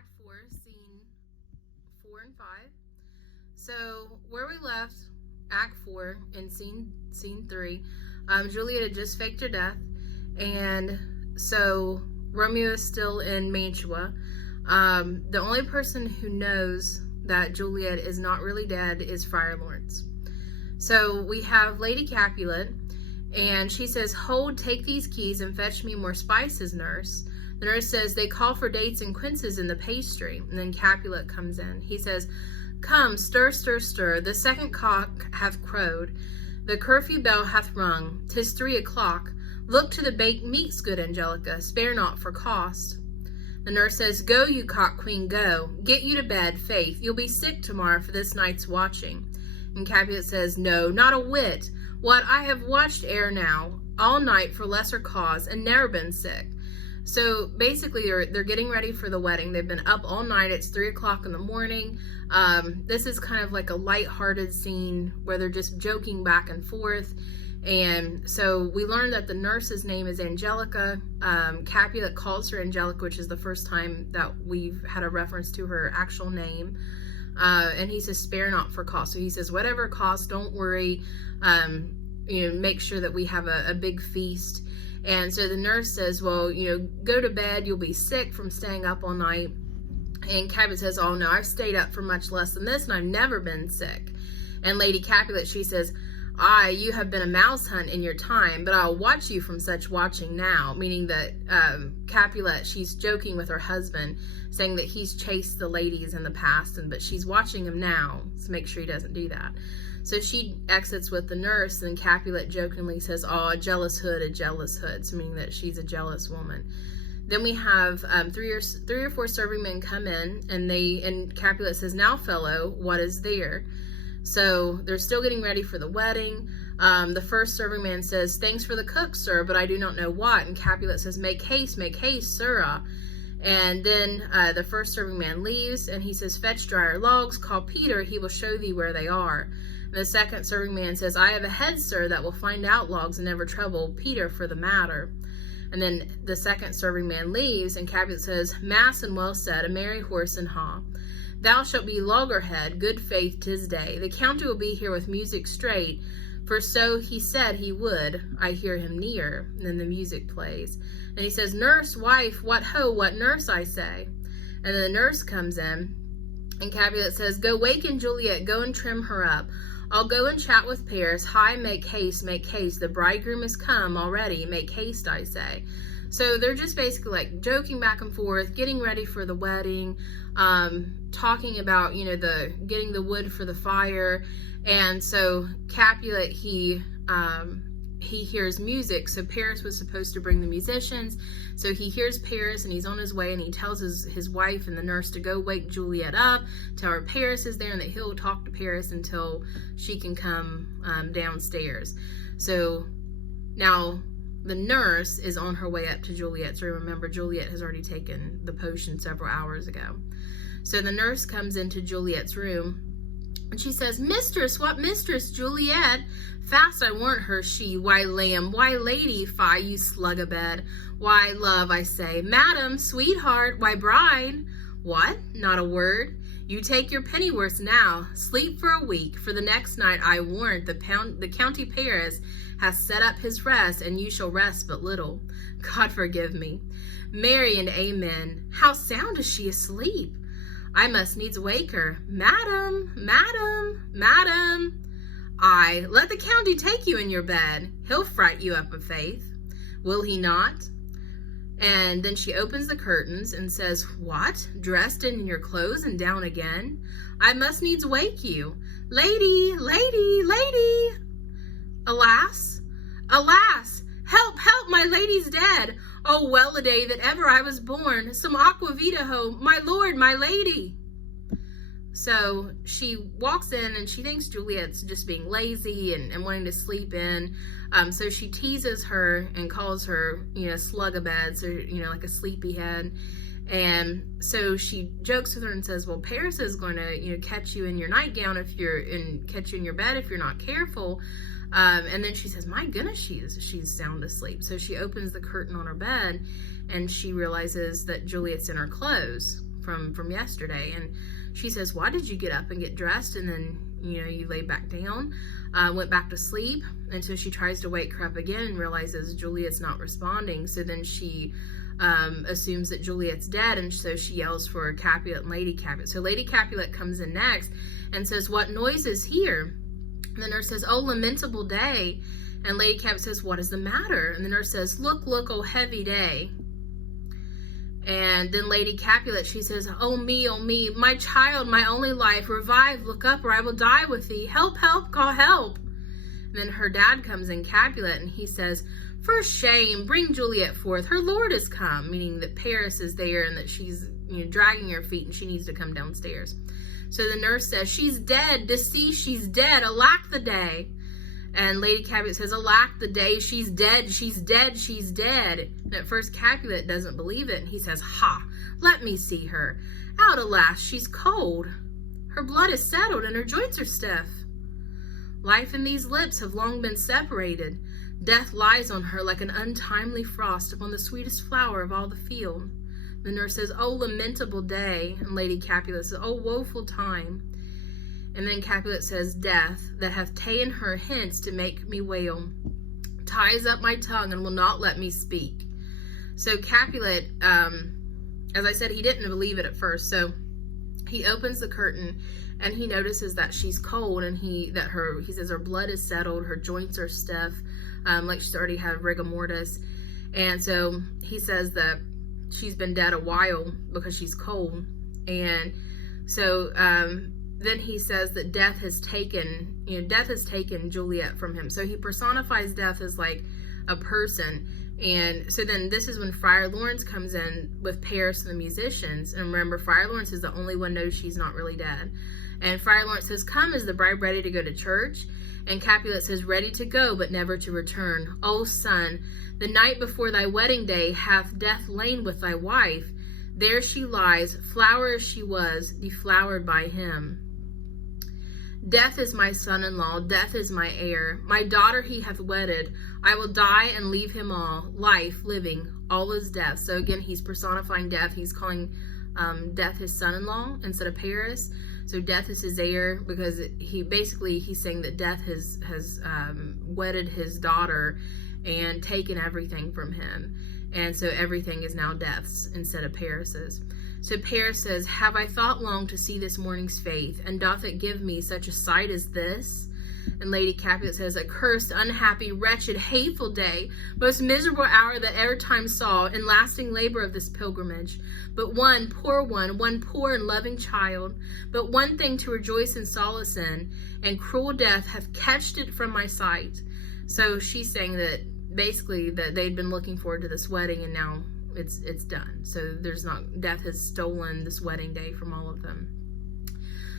Act 4, Scene 4 and 5. So where we left Act 4 in Scene 3, Juliet had just faked her death, and so Romeo is still in Mantua. The only person who knows that Juliet is not really dead is Friar Laurence. So we have Lady Capulet, and she says, "Hold, take these keys and fetch me more spices, nurse." The nurse says, "They call for dates and quinces in the pastry." And then Capulet comes in. He says, "Come, stir, stir, stir. The second cock hath crowed. The curfew bell hath rung. 'Tis 3 o'clock. Look to the baked meats, good Angelica. Spare not for cost." The nurse says, "Go, you cock queen, go. Get you to bed, faith. You'll be sick tomorrow for this night's watching." And Capulet says, "No, not a whit. What, I have watched ere now, all night for lesser cause, and never been sick." So basically they're getting ready for the wedding. They've been up all night. It's 3 o'clock in the morning. This is kind of like a lighthearted scene where they're just joking back and forth. And so we learned that the nurse's name is Angelica. Capulet calls her Angelica, which is the first time that we've had a reference to her actual name. And he says, "Spare not for cost." So he says, "Whatever cost, don't worry. Make sure that we have a big feast." And so the nurse says, "Well, go to bed. You'll be sick from staying up all night." And Capulet says, "Oh no, I've stayed up for much less than this, and I've never been sick." And Lady Capulet, she says, "Aye, you have been a mouse hunt in your time, but I'll watch you from such watching now." Meaning that Capulet, she's joking with her husband, saying that he's chased the ladies in the past, but she's watching him now to make sure he doesn't do that. So she exits with the nurse, and Capulet jokingly says, "Oh, a jealous hood, so meaning that she's a jealous woman." Then we have three or four serving men come in, and Capulet says, "Now, fellow, what is there?" So they're still getting ready for the wedding. The first serving man says, "Thanks for the cook, sir, but I do not know what." And Capulet says, make haste, sirrah." And then the first serving man leaves, and he says, "Fetch drier logs, call Peter, he will show thee where they are." And the second serving man says, "I have a head, sir, that will find out logs and never trouble Peter for the matter." And then the second serving man leaves, and Capulet says, "Mass and well said, a merry horse and haw. Thou shalt be loggerhead, good faith 'tis day. The county will be here with music straight, for so he said he would. I hear him near." And then the music plays. And he says, "Nurse, wife, what ho, what nurse, I say." And then the nurse comes in, and Capulet says, "Go waken Juliet, go and trim her up. I'll go and chat with Paris. Hi, make haste, the bridegroom is come already, make haste, I say." So they're just basically like joking back and forth, getting ready for the wedding, talking about, getting the wood for the fire. And so Capulet, he hears music. So Paris was supposed to bring the musicians. So he hears Paris, and he's on his way, and he tells his wife and the nurse to go wake Juliet up, tell her Paris is there, and that he'll talk to Paris until she can come downstairs. So now the nurse is on her way up to Juliet's room. Remember, Juliet has already taken the potion several hours ago. So the nurse comes into Juliet's room, and she says, "Mistress, what mistress, Juliet? Fast I warrant her she. Why, lamb, why, lady, fie, you slug a bed. Why, love, I say. Madam, sweetheart, why, bride. What? Not a word? You take your pennyworth now. Sleep for a week. For the next night, I warrant the county Paris has set up his rest, and you shall rest but little. God forgive me. Mary and amen. How sound is she asleep? I must needs wake her. Madam, madam, madam. Aye, let the county take you in your bed. He'll fright you up, a faith. Will he not?" And then she opens the curtains and says, "What? Dressed in your clothes and down again? I must needs wake you. Lady, lady, lady. Alas, alas, help, help, my lady's dead. Oh, well a day that ever I was born. Some aqua vitae ho, my lord, my lady." So she walks in, and she thinks Juliet's just being lazy and wanting to sleep in. So she teases her and calls her, slug a bed, so, like a sleepyhead. And so she jokes with her and says, "Well, Paris is going to, catch you in your nightgown catch you in your bed if you're not careful." And then she says, "My goodness, she's sound asleep." So she opens the curtain on her bed, and she realizes that Juliet's in her clothes. from yesterday. And she says, why did you get up and get dressed and then, you lay back down, went back to sleep? And so she tries to wake her up again and realizes Juliet's not responding. So then she assumes that Juliet's dead, and so she yells for Capulet and Lady Capulet. So Lady Capulet comes in next and says, what noise is here? And the nurse says, oh, lamentable day. And Lady Capulet says, what is the matter? And the nurse says, look, oh heavy day. And then Lady Capulet, she says, oh me, my child, my only life, revive, look up, or I will die with thee. Help, call help. And then her dad comes in, Capulet, and he says, for shame, bring Juliet forth. Her lord is come, meaning that Paris is there and that she's dragging her feet and she needs to come downstairs. So the nurse says, she's dead, deceased, she's dead, alack the day. And Lady Capulet says, alack the day, she's dead, she's dead, she's dead. And at first Capulet doesn't believe it, and he says, ha, let me see her. Out, alas, she's cold. Her blood is settled, and her joints are stiff. Life and these lips have long been separated. Death lies on her like an untimely frost upon the sweetest flower of all the field. The nurse says, oh, lamentable day. And Lady Capulet says, oh, woeful time. And then Capulet says, death, that hath ta'en her hence to make me wail, ties up my tongue and will not let me speak. So Capulet, as I said, he didn't believe it at first. So he opens the curtain and he notices that she's cold, and he says her blood is settled, her joints are stiff, like she's already had rigor mortis. And so he says that she's been dead a while because she's cold. And so, then he says that death has taken Juliet from him. So he personifies death as like a person. And so then this is when Friar Laurence comes in with Paris and the musicians. And remember, Friar Laurence is the only one knows she's not really dead. And Friar Laurence says, come, is the bride ready to go to church? And Capulet says, ready to go, but never to return. O son, the night before thy wedding day hath death lain with thy wife. There she lies, flower as she was, deflowered by him. Death is my son-in-law, death is my heir. My daughter he hath wedded. I will die and leave him all. Life, living, all is death. So again, he's personifying death. He's calling death his son-in-law instead of Paris. So death is his heir, because he's saying that death has wedded his daughter and taken everything from him. And so everything is now death's instead of Paris's. So Paris says, have I thought long to see this morning's faith, and doth it give me such a sight as this? And Lady Capulet says, accursed, unhappy, wretched, hateful day, most miserable hour that e'er time saw, in lasting labor of this pilgrimage. But one poor and loving child, but one thing to rejoice and solace in, and cruel death hath catched it from my sight. So she's saying that basically that they'd been looking forward to this wedding, and now it's done. So death has stolen this wedding day from all of them.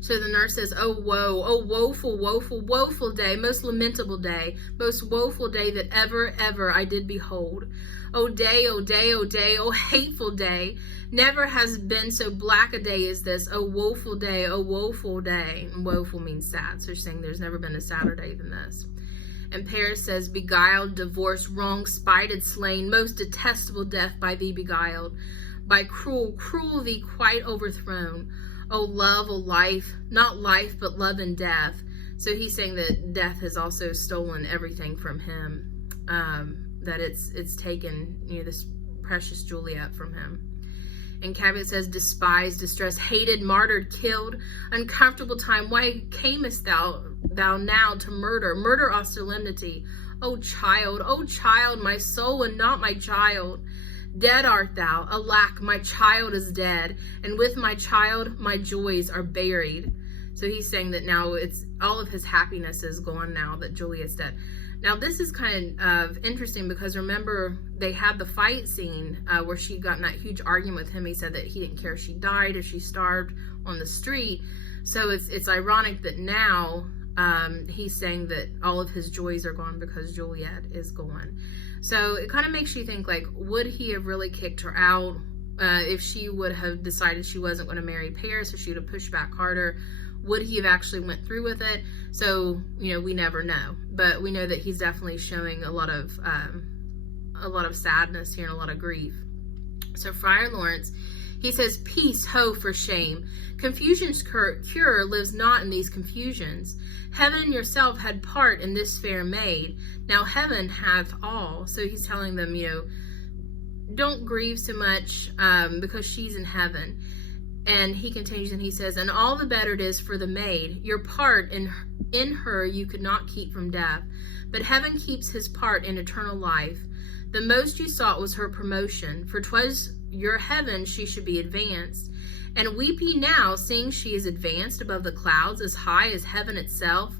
So the nurse says, oh woe, oh woeful, woeful, woeful day, most lamentable day, most woeful day that ever I did behold. Oh day, oh day, oh day, oh hateful day, never has been so black a day as this. Oh woeful day, oh woeful day. And woeful means sad, so she's saying there's never been a sadder day than this. And Paris says, beguiled, divorced, wrong, spited, slain, most detestable death by thee beguiled, by cruel thee quite overthrown. O love, O life, not life, but love and death. So he's saying that death has also stolen everything from him, that it's taken, this precious Juliet from him. And Capulet says, despised, distressed, hated, martyred, killed, uncomfortable time, why camest thou now to murder our solemnity? O child, my soul and not my child. Dead art thou, alack, my child is dead, and with my child my joys are buried. So he's saying that now it's all of his happiness is gone now that Juliet's dead. Now this is kind of interesting, because remember they had the fight scene where she got in that huge argument with him. He said that he didn't care if she died or she starved on the street. So it's ironic that now he's saying that all of his joys are gone because Juliet is gone. So it kind of makes you think, like, would he have really kicked her out if she would have decided she wasn't going to marry Paris, or she would have pushed back harder? Would he have actually went through with it? So, we never know. But we know that he's definitely showing a lot of sadness here and a lot of grief. So Friar Laurence, He says, peace, ho, for shame. Confusion's cure lives not in these confusions. Heaven and yourself had part in this fair maid. Now heaven hath all. So he's telling them, don't grieve so much because she's in heaven. And he continues and he says, and all the better it is for the maid. Your part in her you could not keep from death. But heaven keeps his part in eternal life. The most you sought was her promotion, for 'twas your heaven she should be advanced. And weep ye now, seeing she is advanced above the clouds, as high as heaven itself?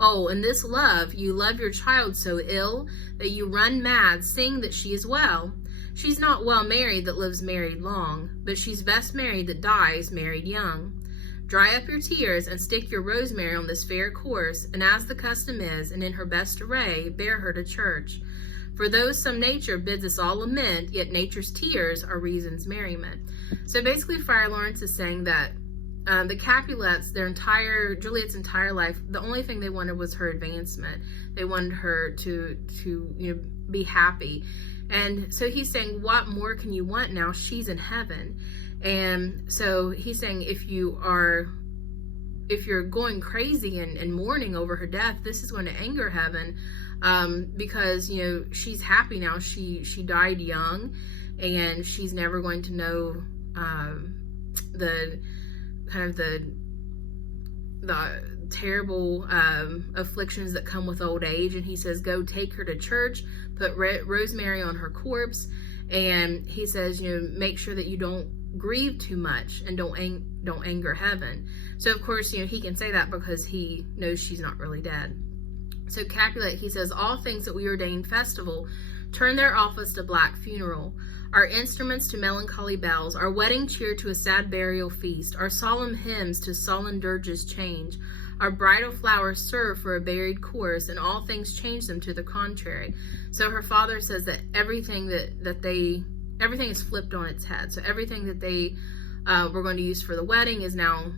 Oh, in this love, you love your child so ill, that you run mad, seeing that she is well. She's not well married that lives married long, but she's best married that dies married young. Dry up your tears, and stick your rosemary on this fair course, and as the custom is, and in her best array, bear her to church. For though some nature bids us all lament, yet nature's tears are reason's merriment. So basically, Friar Laurence is saying that the Capulets, Juliet's entire life, the only thing they wanted was her advancement. They wanted her to be happy. And so he's saying, what more can you want now? She's in heaven. And so he's saying, if you're going crazy and mourning over her death, this is going to anger heaven. Because she's happy now. She died young, and she's never going to know the terrible afflictions that come with old age. And he says, go take her to church, put rosemary on her corpse, and he says, make sure that you don't grieve too much and don't anger heaven. So of course, he can say that because he knows she's not really dead. So Capulet, he says, all things that we ordain festival turn their office to black funeral, our instruments to melancholy bells, our wedding cheer to a sad burial feast, our solemn hymns to sullen dirges change, our bridal flowers serve for a buried course, and all things change them to the contrary. So her father says that everything is flipped on its head. So everything that they were going to use for the wedding is now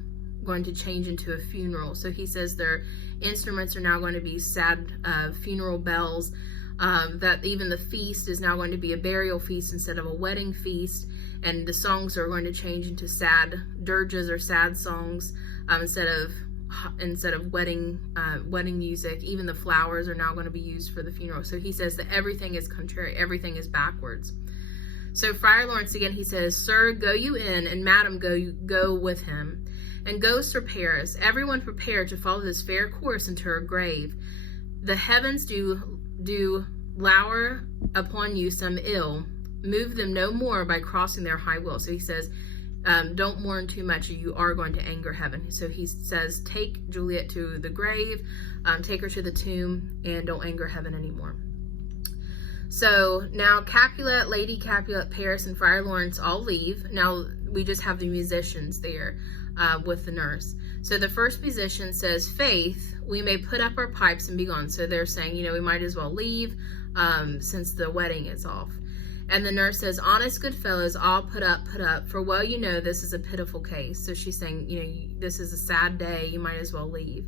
going to change into a funeral. So he says their instruments are now going to be sad funeral bells, that even the feast is now going to be a burial feast instead of a wedding feast, and the songs are going to change into sad dirges or sad songs instead of wedding music. Even the flowers are now going to be used for the funeral. So he says that everything is contrary, everything is backwards. So Friar Laurence again, he says, sir, go you in, and madam, go with him. And go, Sir Paris, everyone prepare to follow this fair course into her grave. The heavens do lower upon you some ill. Move them no more by crossing their high will. So he says, don't mourn too much, or you are going to anger heaven. So he says, take Juliet to the grave, take her to the tomb, and don't anger heaven anymore. So now Capulet, Lady Capulet, Paris, and Friar Laurence all leave. Now we just have the musicians there with the nurse. So the first musician says, Faith, we may put up our pipes and be gone. So they're saying, we might as well leave since the wedding is off. And the nurse says, honest good fellows, all put up, for well this is a pitiful case. So she's saying, this is a sad day, you might as well leave.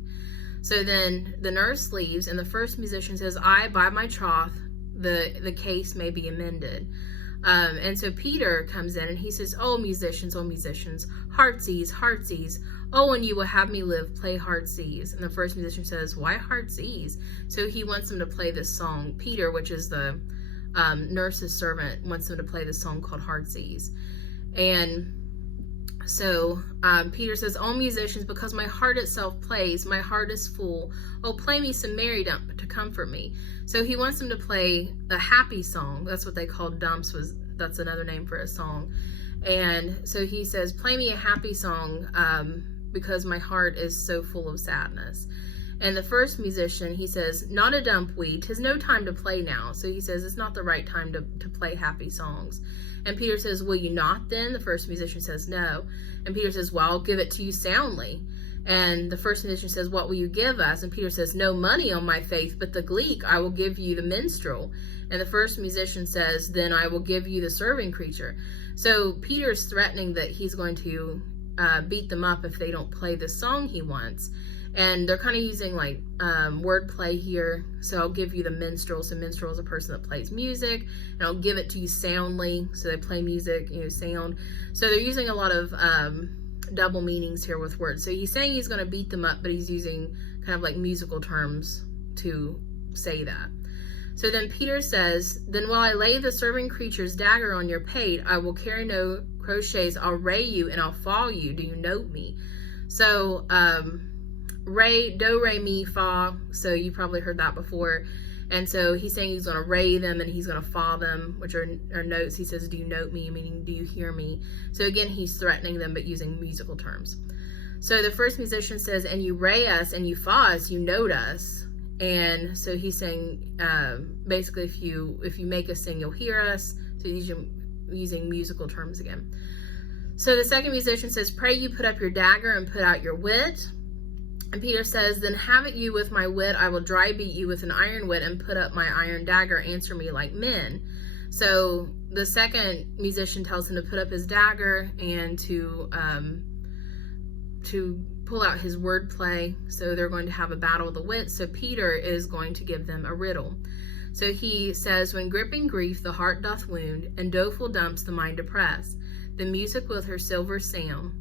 So then the nurse leaves, and the first musician says, I, by my troth, the case may be amended. And so Peter comes in and he says, oh musicians, heartsease, heartsease. Oh, and you will have me live, play heartsease. And the first musician says, why heartsease? So he wants them to play this song. Peter, which is the nurse's servant, wants them to play this song called Heartsease. And so Peter says, oh musicians, because my heart itself plays, my heart is full. Oh, play me some merry dump to comfort me. So he wants them to play a happy song. That's what they called dumps. That's another name for a song. And so he says, play me a happy song because my heart is so full of sadness. And the first musician, he says, not a dump we, 'tis no time to play now. So he says, it's not the right time to play happy songs. And Peter says, will you not then? The first musician says, no. And Peter says, well, I'll give it to you soundly. And the first musician says, what will you give us? And Peter says, no money on my faith, but the gleek, I will give you the minstrel. And the first musician says, then I will give you the serving creature. So Peter's threatening that he's going to beat them up if they don't play the song he wants. And they're kind of using like word play here. So I'll give you the minstrel. So minstrel is a person that plays music, and I'll give it to you soundly. So they play music, sound. So they're using a lot of double meanings here with words. So he's saying he's going to beat them up, but he's using kind of like musical terms to say that. So then Peter says, then while I lay the serving creature's dagger on your pate, I will carry no crochets. I'll ray you and I'll fall you. Do you note me? So ray, do, re, mi, fa. So you probably heard that before. And so he's saying he's going to ray them and he's going to fa them, which are notes. He says, do you note me? Meaning, do you hear me? So again, he's threatening them, but using musical terms. So the first musician says, and you ray us and you fa us, you note us. And so he's saying, basically, if you make us sing, you'll hear us. So he's using musical terms again. So the second musician says, pray you put up your dagger and put out your wit. And Peter says, then have it you with my wit. I will dry beat you with an iron wit and put up my iron dagger. Answer me like men. So the second musician tells him to put up his dagger and to pull out his wordplay. So they're going to have a battle of the wits. So Peter is going to give them a riddle. So he says, when gripping grief the heart doth wound, and doleful dumps the mind depress, the music with her silver sound.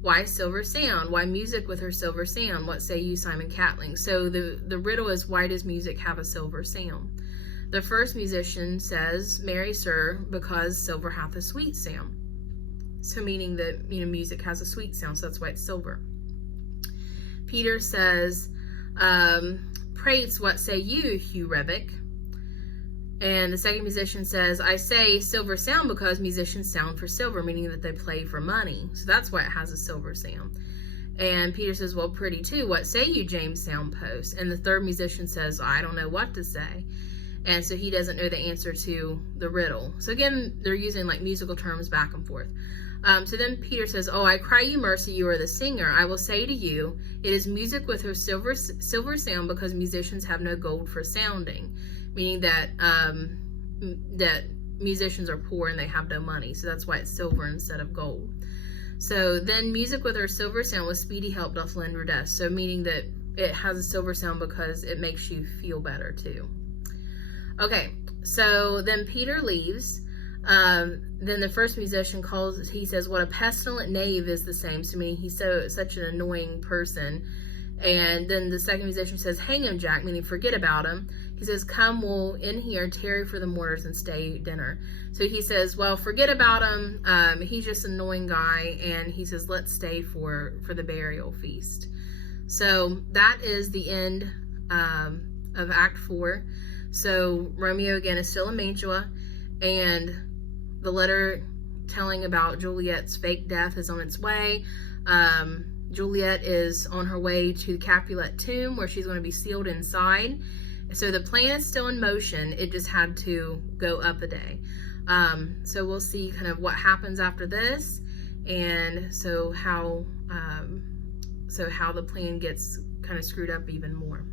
Why silver sound? Why music with her silver sound? What say you, Simon Catling? So the riddle is, why does music have a silver sound? The first musician says, marry sir, because silver hath a sweet sound. So meaning that, music has a sweet sound, so that's why it's silver. Peter says, prates, what say you, Hugh Rebick? And the second musician says, I say silver sound because musicians sound for silver, meaning that they play for money. So that's why it has a silver sound. And Peter says, well, pretty too. What say you, James Soundpost? And the third musician says, I don't know what to say. And so he doesn't know the answer to the riddle. So again, they're using like musical terms back and forth. So then Peter says, oh, I cry you mercy, you are the singer. I will say to you, it is music with her silver sound because musicians have no gold for sounding. Meaning that that musicians are poor and they have no money. So that's why it's silver instead of gold. So then music with her silver sound with speedy help doth lend redress. So meaning that it has a silver sound because it makes you feel better too. Okay, so then Peter leaves. Then the first musician he says, what a pestilent knave is the same. So meaning he's such an annoying person. And then the second musician says, hang him, Jack, meaning forget about him. He says, come, we'll in here, tarry for the mourners and stay dinner. So he says, well, forget about him. He's just an annoying guy. And he says, let's stay for the burial feast. So that is the end of Act 4. So Romeo again is still in Mantua, and the letter telling about Juliet's fake death is on its way. Juliet is on her way to the Capulet tomb where she's going to be sealed inside. So the plan is still in motion. It just had to go up a day. So we'll see kind of what happens after this, and so how the plan gets kind of screwed up even more.